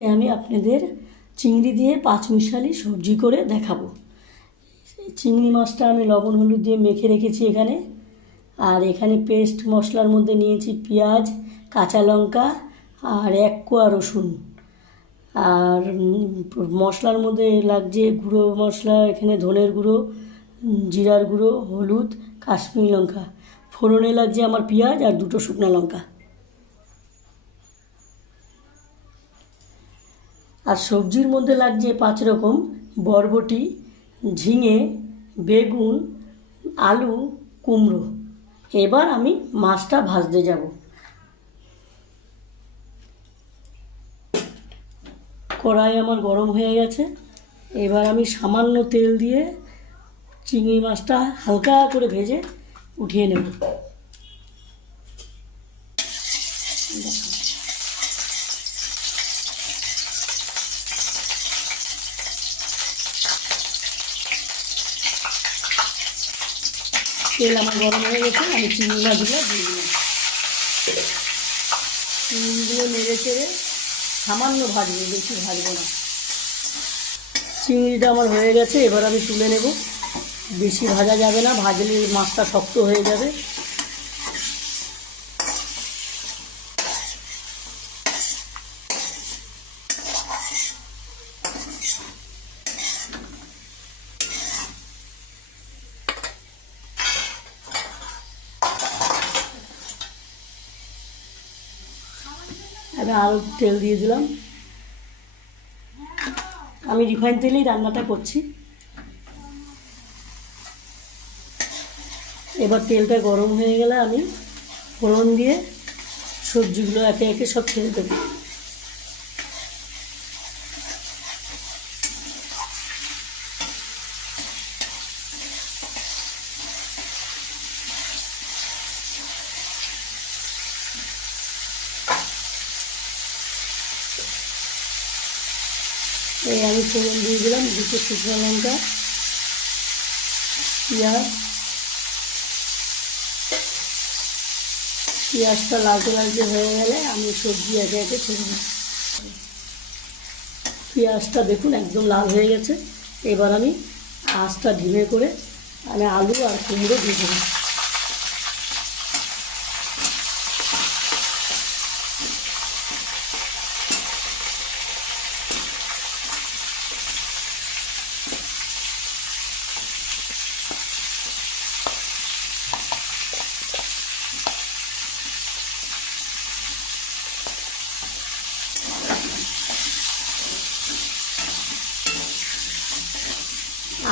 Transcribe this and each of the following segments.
আমি আপনাদের চিংড়ি দিয়ে পাঁচ মিশালি সবজি করে দেখাবো। চিংড়ি মাছটা আমি লবণ হলুদ দিয়ে মেখে রেখেছি এখানে। আর এখানে পেস্ট মশলার মধ্যে নিয়েছি পেঁয়াজ, কাঁচা লঙ্কা আর এক কোয়া রসুন। আর মশলার মধ্যে লাগছে গুঁড়ো মশলা, এখানে ধনের গুঁড়ো, জিরার গুঁড়ো, হলুদ, কাশ্মীরি লঙ্কা। ফোড়নে লাগছে আমার পেঁয়াজ আর দুটো শুকনো লঙ্কা। আর সবজির মধ্যে লাগছে পাঁচ রকম। বরবটি, ঝিঙে, বেগুন, আলু, কুমড়ো। এবার আমি মাছটা ভাজতে যাব। কড়াই আমার গরম হয়ে গেছে। এবার আমি সামান্য তেল দিয়ে চিংড়ি মাছটা হালকা করে ভেজে উঠিয়ে নেব। তেল আমার গরম হয়ে গেছে, আমি চিংড়ি মাছগুলো দিয়ে দিলাম। চিংড়িগুলো নেড়ে চেড়ে সামান্য ভাজবো, বেশি ভাজবো না। চিংড়িটা আমার হয়ে গেছে, এবার আমি তুলে নেব। বেশি ভাজা যাবে না, ভাজলে মাছটা শক্ত হয়ে যাবে। আমি আরও তেল দিয়ে দিলাম। আমি রিফাইন তেলেই রান্নাটা করছি। এবার তেলটা গরম হয়ে গেলে আমি ফোড়ন দিয়ে সবজিগুলো একে একে সব ছেড়ে দেবো। এই আমি ফোড়ন দিয়ে দিলাম, দুটো শুকনো লঙ্কা, পেঁয়াজ, পেঁয়াজটা লালচে লালচে হয়ে গেলে আমি সবজি একে একে ছেড়ে দিই পেঁয়াজটা দেখুন একদম লাল হয়ে গেছে। এবার আমি আঁচটা ঢিমে করে আমি আলু আর কুমড়ো দিয়ে দেবো।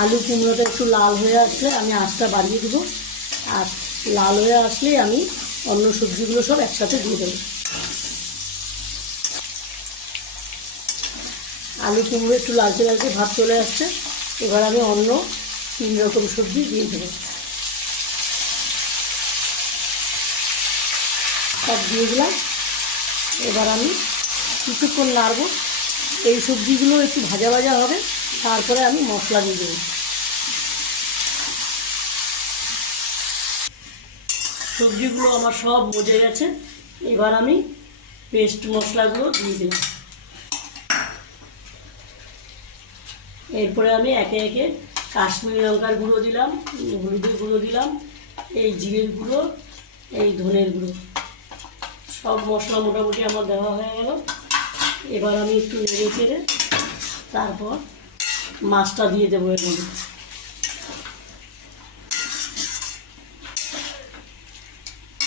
আলু কুমড়োটা একটু লাল হয়ে আসলে আমি আঁচটা বাড়িয়ে দেবো। আর লাল হয়ে আসলেই আমি অন্য সবজিগুলো সব একসাথে দিয়ে দেবো। আলু কুমড়ো একটু লালচে লালচে ভাত চলে আসছে। এবার আমি অন্য তিন রকম সবজি দিয়ে দেবো। সব দিয়ে দিলাম। এবার আমি কিছুক্ষণ নাড়বো। এই সবজিগুলো একটু ভাজা ভাজা হবে। তারপরে আমি মশলা দিয়ে দেবো। সবজিগুলো আমার সব মজে গেছে। এবার আমি পেস্ট মশলাগুলো দিয়ে দিলাম এরপরে আমি একে একে কাশ্মীরি লঙ্কার গুঁড়ো দিলাম, হলুদের গুঁড়ো দিলাম, এই জিরের গুঁড়ো, এই ধনের গুঁড়ো। সব মশলা মোটামুটি আমার দেওয়া হয়ে গেল। এবার আমি একটু নেড়ে চেড়ে তারপর মাছটা দিয়ে দেবো এর মধ্যে।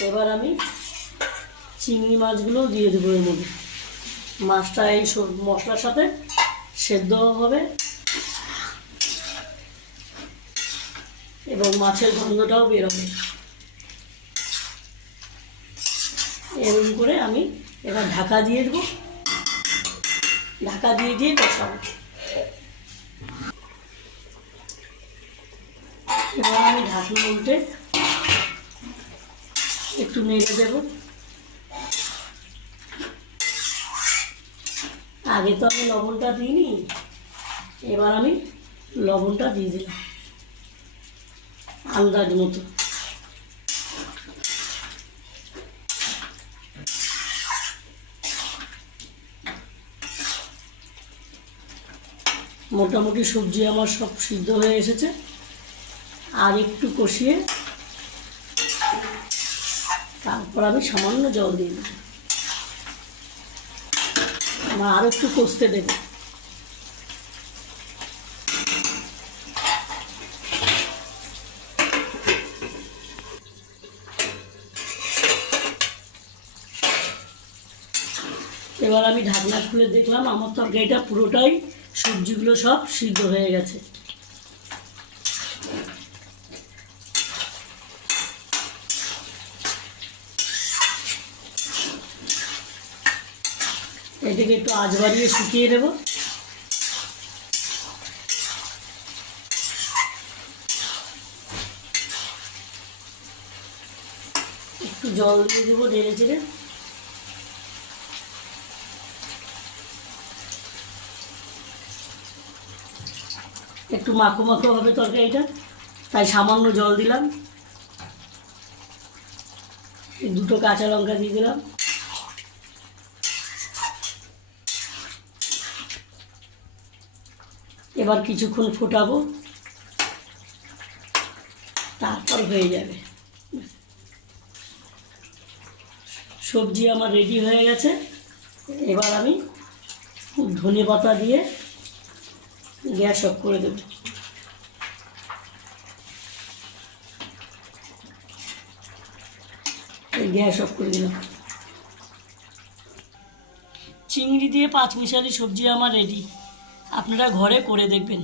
এবার আমি চিংড়ি মাছগুলোও দিয়ে দেবো এর মধ্যে। মাছটা এই মশলার সাথে সেদ্ধ হবে। এবং মাছের গন্ধটাও বেরোবে এরকম করে আমি এবার ঢাকা দিয়ে দেবো। ঢাকা দিয়ে দিয়ে কষাবো। এবার আমি ঢাকনা উল্টে একটু নেড়ে দেবো। আগে তো আমি লবণটা দিইনি, এবার আমি লবণটা দিয়ে দিলাম, আন্দাজ মতো। মোটামুটি সবজি আমার সব সিদ্ধ হয়ে এসেছে। আর একটু কষিয়ে তারপর আমি সামান্য জল দিয়ে দেবো। আমার আরও একটু কষতে দেবে। এবার আমি ঢাকনা খুলে দেখলাম, আমার তরকারিটা পুরোটাই সবজিগুলো সব সিদ্ধ হয়ে গেছে। এটাকে একটু আঁচ বাড়িয়ে শুকিয়ে দেবো একটু জল দিয়ে দেবো নেড়ে চেড়ে। একটু মাখো মাখো হবে তরকারিটা, তাই সামান্য জল দিলাম। দুটো কাঁচা লঙ্কা দিয়ে দিলাম। এবার কিছুক্ষণ ফোটাবো। তারপর হয়ে যাবে। সবজি আমার রেডি হয়ে গেছে। এবার আমি ধনে পাতা দিয়ে গ্যাস অফ করে দেব। গ্যাস অফ করে দিলাম। চিংড়ি দিয়ে পাঁচ মিশালি সবজি আমার রেডি আপনারা ঘরে করে দেখবেন।